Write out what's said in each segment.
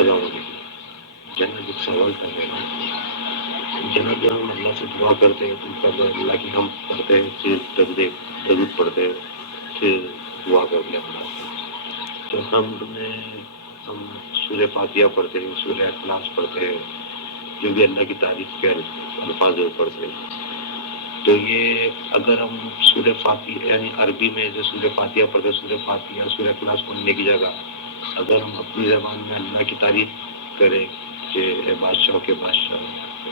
السلام علیکم جناب، ایک سوال تھا میرا جناب، جب ہم اللہ سے دعا کرتے ہیں تو پہلے اللہ کی ہم کرتے ہیں، پھر درود پڑھتے ہیں، پھر دعا کرتے ہیں اللہ سے. تو ہم سورہ فاتحہ پڑھتے ہیں، سورہ اخلاص پڑھتے ہیں، جو بھی اللہ کی تعریف کے الفاظ ہیں پڑھتے ہیں. تو یہ اگر ہم سورہ فاتحہ یعنی عربی میں جو سورہ فاتحہ پڑھتے ہیں، سورہ فاتحہ سورہ اخلاص پڑھنے کی جگہ اگر ہم اپنی زبان میں اللہ کی تعریف کریں کہ اے بادشاہ کے بادشاہ،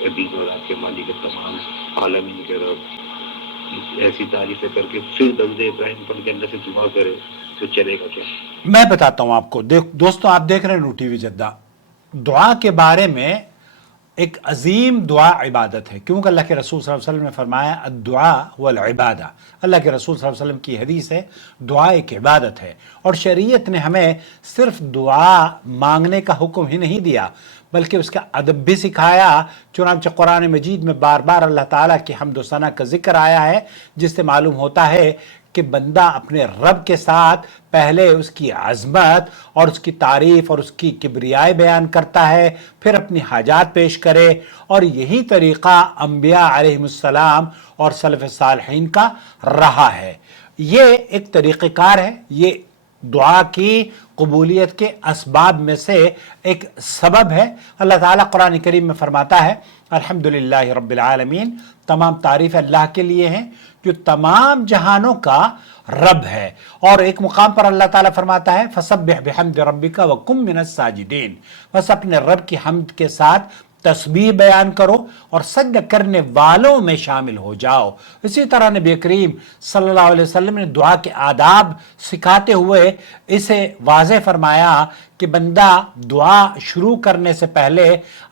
اے دین و رات کے مالک تمام عالمین کے رب، ایسی تعریفیں کر کے پھر درود ابراہیم پڑھ کے اللہ سے دعا کرے تو چلے گا کیا؟ میں بتاتا ہوں آپ کو. دوستوں، آپ دیکھ رہے ہیں نو ٹی وی جدہ. دعا کے بارے میں ایک عظیم دعا عبادت ہے، کیونکہ اللہ کے رسول صلی اللہ علیہ وسلم نے فرمایا الدعاء والعبادہ. اللہ کے رسول صلی اللہ علیہ وسلم کی حدیث ہے دعا ایک عبادت ہے، اور شریعت نے ہمیں صرف دعا مانگنے کا حکم ہی نہیں دیا بلکہ اس کا ادب بھی سکھایا. چنانچہ قرآن مجید میں بار بار اللہ تعالیٰ کی حمد و ثنا کا ذکر آیا ہے، جس سے معلوم ہوتا ہے کہ بندہ اپنے رب کے ساتھ پہلے اس کی عظمت اور اس کی تعریف اور اس کی کبریائی بیان کرتا ہے، پھر اپنی حاجات پیش کرے. اور یہی طریقہ انبیاء علیہم السلام اور سلف صالحین کا رہا ہے. یہ ایک طریقہ کار ہے، یہ دعا کی قبولیت کے اسباب میں سے ایک سبب ہے. اللہ تعالیٰ قرآن کریم میں فرماتا ہے الحمدللہ رب العالمین، تمام تعریف اللہ کے لیے ہیں جو تمام جہانوں کا رب ہے. اور ایک مقام پر اللہ تعالیٰ فرماتا ہے فسبح بحمد ربک وکن من الساجدین، بس اپنے رب کی حمد کے ساتھ تسبیح بیان کرو اور سجدہ کرنے والوں میں شامل ہو جاؤ. اسی طرح نبی کریم صلی اللہ علیہ وسلم نے دعا کے آداب سکھاتے ہوئے اسے واضح فرمایا کہ بندہ دعا شروع کرنے سے پہلے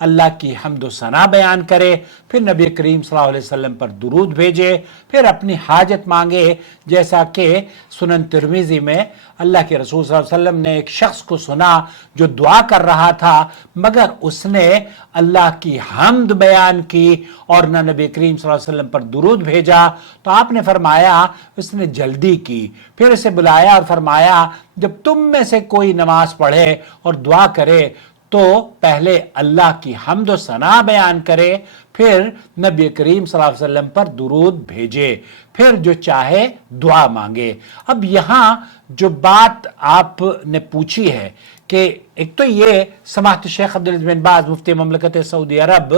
اللہ کی حمد و ثنا بیان کرے، پھر نبی کریم صلی اللہ علیہ وسلم پر درود بھیجے، پھر اپنی حاجت مانگے. جیسا کہ سنن ترمذی میں اللہ کے رسول صلی اللہ علیہ وسلم نے ایک شخص کو سنا جو دعا کر رہا تھا مگر اس نے اللہ کی حمد بیان کی اور نہ نبی کریم صلی اللہ علیہ وسلم پر درود بھیجا. تو آپ نے فرمایا اس نے جلدی کی. پھر اسے بلایا اور فرمایا جب تم میں سے کوئی نماز پڑھے اور دعا کرے تو پہلے اللہ کی حمد و ثنا بیان کرے، پھر نبی کریم صلی اللہ علیہ وسلم پر درود بھیجے، پھر جو چاہے دعا مانگے. اب یہاں جو بات آپ نے پوچھی ہے کہ ایک تو یہ سماحت شیخ عبدالعزیز بن باز مفتی مملکت سعودی عرب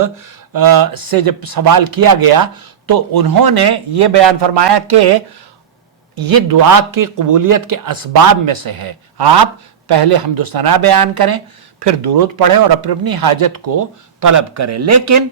سے جب سوال کیا گیا تو انہوں نے یہ بیان فرمایا کہ یہ دعا کی قبولیت کے اسباب میں سے ہے. آپ پہلے حمد و ثنا بیان کریں، پھر درود پڑھیں اور اپنی حاجت کو طلب کریں، لیکن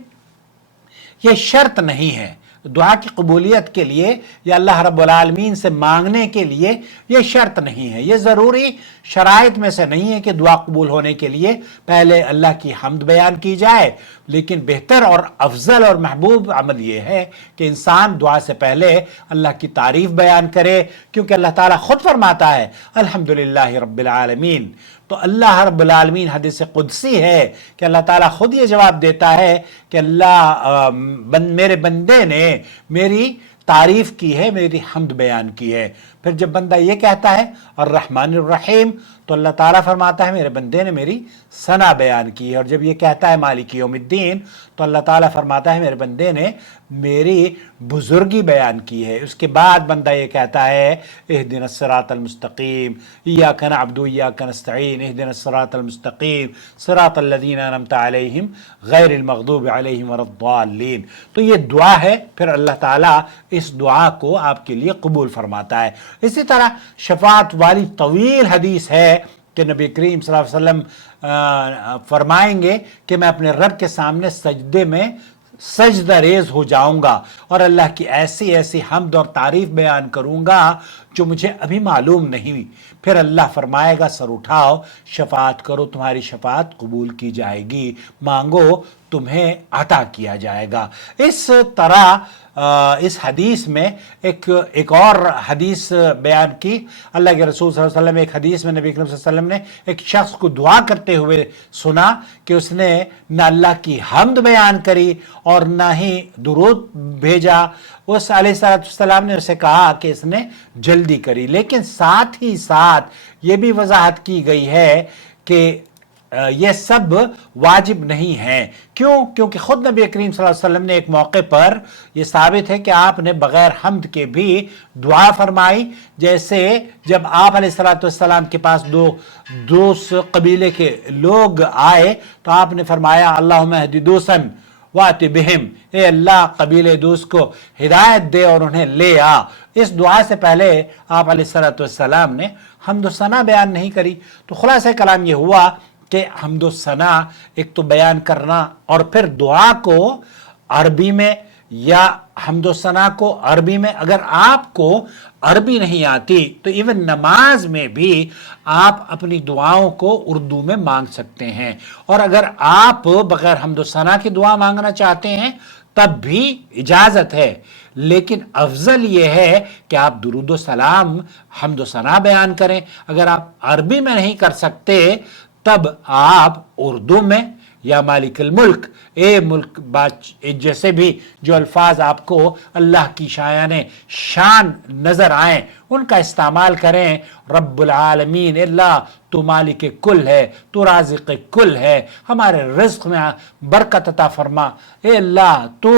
یہ شرط نہیں ہے. دعا کی قبولیت کے لیے یا اللہ رب العالمین سے مانگنے کے لیے یہ شرط نہیں ہے، یہ ضروری شرائط میں سے نہیں ہے کہ دعا قبول ہونے کے لیے پہلے اللہ کی حمد بیان کی جائے. لیکن بہتر اور افضل اور محبوب عمل یہ ہے کہ انسان دعا سے پہلے اللہ کی تعریف بیان کرے، کیونکہ اللہ تعالیٰ خود فرماتا ہے الحمدللہ رب العالمین. تو اللہ رب العالمین حدیث قدسی ہے کہ اللہ تعالیٰ خود یہ جواب دیتا ہے کہ اللہ میرے بندے نے میری تعریف کی ہے، میری حمد بیان کی ہے. پھر جب بندہ یہ کہتا ہے الرحمن الرحیم تو اللہ تعالیٰ فرماتا ہے میرے بندے نے میری ثنا بیان کی ہے. اور جب یہ کہتا ہے مالک یوم الدین تو اللہ تعالیٰ فرماتا ہے میرے بندے نے میری بزرگی بیان کی ہے. اس کے بعد بندہ یہ کہتا ہے اہدنا الصراط المستقیم ایاک نعبد و ایاک نستعین اہدنا الصراط المستقیم صراط الذین انعمت علیہم غیر المغضوب علیہم ولا الضالین. تو یہ دعا ہے، پھر اللہ تعالیٰ اس دعا کو آپ کے لیے قبول فرماتا ہے. اسی طرح شفاعت والی طویل حدیث ہے کہ نبی کریم صلی اللہ علیہ وسلم فرمائیں گے کہ میں اپنے رب کے سامنے سجدے میں سجدہ ریز ہو جاؤں گا اور اللہ کی ایسی ایسی حمد اور تعریف بیان کروں گا جو مجھے ابھی معلوم نہیں. پھر اللہ فرمائے گا سر اٹھاؤ، شفاعت کرو، تمہاری شفاعت قبول کی جائے گی، مانگو تمہیں عطا کیا جائے گا. اس طرح اس حدیث میں ایک اور حدیث بیان کی. اللہ کے رسول صلی اللہ علیہ وسلم ایک حدیث میں نبی کریم صلی اللہ علیہ وسلم نے ایک شخص کو دعا کرتے ہوئے سنا کہ اس نے نہ اللہ کی حمد بیان کری اور نہ ہی درود بھیجا. اس علیہ السلام نے اسے کہا کہ اس نے جلدی کری، لیکن ساتھ ہی ساتھ یہ بھی وضاحت کی گئی ہے کہ یہ سب واجب نہیں ہیں. کیوں؟ کیونکہ خود نبی کریم صلی اللہ علیہ وسلم نے ایک موقع پر یہ ثابت ہے کہ آپ نے بغیر حمد کے بھی دعا فرمائی. جیسے جب آپ علیہ الصلوۃ والسلام کے پاس دوس قبیلے کے لوگ آئے تو آپ نے فرمایا اللہم اہد دوسن وَأْتِ بِهِمْ، اے اللہ قبیلے دوس کو ہدایت دے اور انہیں لے آ. اس دعا سے پہلے آپ علیہ الصلوۃ والسلام نے حمد و ثنا بیان نہیں کری. تو خلاصہ کلام یہ ہوا کہ حمد و ثنا ایک تو بیان کرنا اور پھر دعا کو عربی میں یا حمد و ثنا کو عربی میں، اگر آپ کو عربی نہیں آتی تو ایون نماز میں بھی آپ اپنی دعاؤں کو اردو میں مانگ سکتے ہیں. اور اگر آپ بغیر حمد و ثنا کی دعا مانگنا چاہتے ہیں تب بھی اجازت ہے، لیکن افضل یہ ہے کہ آپ درود و سلام حمد و ثنا بیان کریں. اگر آپ عربی میں نہیں کر سکتے تب آپ اردو میں یا مالک الملک، اے ملک جیسے بھی جو الفاظ آپ کو اللہ کی شان نظر آئیں ان کا استعمال کریں. رب العالمین، اللہ تو مالک کل ہے، تو رازق کل ہے، ہمارے رزق میں برکت عطا فرما. اے اللہ تو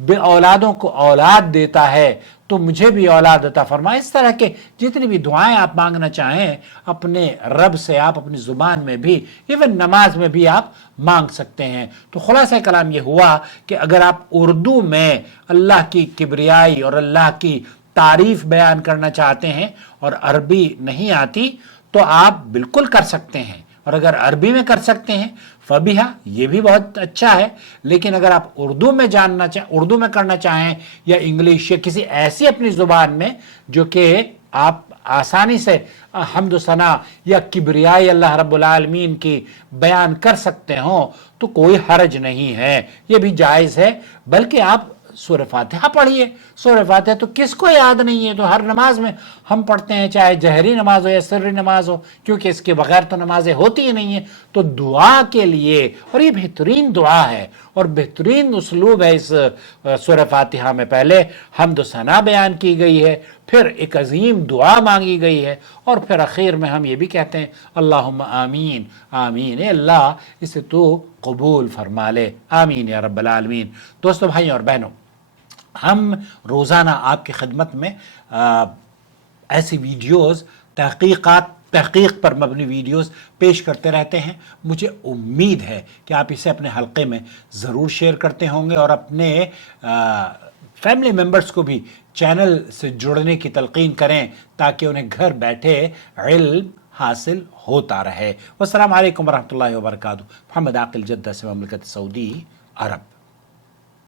بے اولادوں کو اولاد دیتا ہے، تو مجھے بھی اولاد عطا فرما. اس طرح کے جتنی بھی دعائیں آپ مانگنا چاہیں اپنے رب سے آپ اپنی زبان میں بھی، ایون نماز میں بھی آپ مانگ سکتے ہیں. تو خلاصہ کلام یہ ہوا کہ اگر آپ اردو میں اللہ کی کبریائی اور اللہ کی تعریف بیان کرنا چاہتے ہیں اور عربی نہیں آتی تو آپ بالکل کر سکتے ہیں. اور اگر عربی میں کر سکتے ہیں فبیہا، یہ بھی بہت اچھا ہے. لیکن اگر آپ اردو میں کرنا چاہیں یا انگلش یا کسی ایسی اپنی زبان میں جو کہ آپ آسانی سے حمد و ثنا یا کبریائی اللہ رب العالمین کی بیان کر سکتے ہوں تو کوئی حرج نہیں ہے، یہ بھی جائز ہے. بلکہ آپ سورہ فاتحہ پڑھیے. سورہ فاتحہ تو کس کو یاد نہیں ہے؟ تو ہر نماز میں ہم پڑھتے ہیں، چاہے جہری نماز ہو یا سری نماز ہو، کیونکہ اس کے بغیر تو نمازیں ہوتی ہی نہیں ہیں. تو دعا کے لیے، اور یہ بہترین دعا ہے اور بہترین اسلوب ہے اس سورہ فاتحہ میں، پہلے حمد و ثنا بیان کی گئی ہے، پھر ایک عظیم دعا مانگی گئی ہے، اور پھر اخیر میں ہم یہ بھی کہتے ہیں اللہم آمین آمین، اے اللہ اسے تو قبول فرما لے، آمین یا رب العالمین. دوستو، بھائیوں اور بہنوں، ہم روزانہ آپ کی خدمت میں ایسی ویڈیوز تحقیق پر مبنی ویڈیوز پیش کرتے رہتے ہیں. مجھے امید ہے کہ آپ اسے اپنے حلقے میں ضرور شیئر کرتے ہوں گے اور اپنے فیملی ممبرز کو بھی چینل سے جڑنے کی تلقین کریں تاکہ انہیں گھر بیٹھے علم حاصل ہوتا رہے. والسلام علیکم ورحمۃ اللہ وبرکاتہ. محمد عاقل، جدہ سے، مملکت سعودی عرب.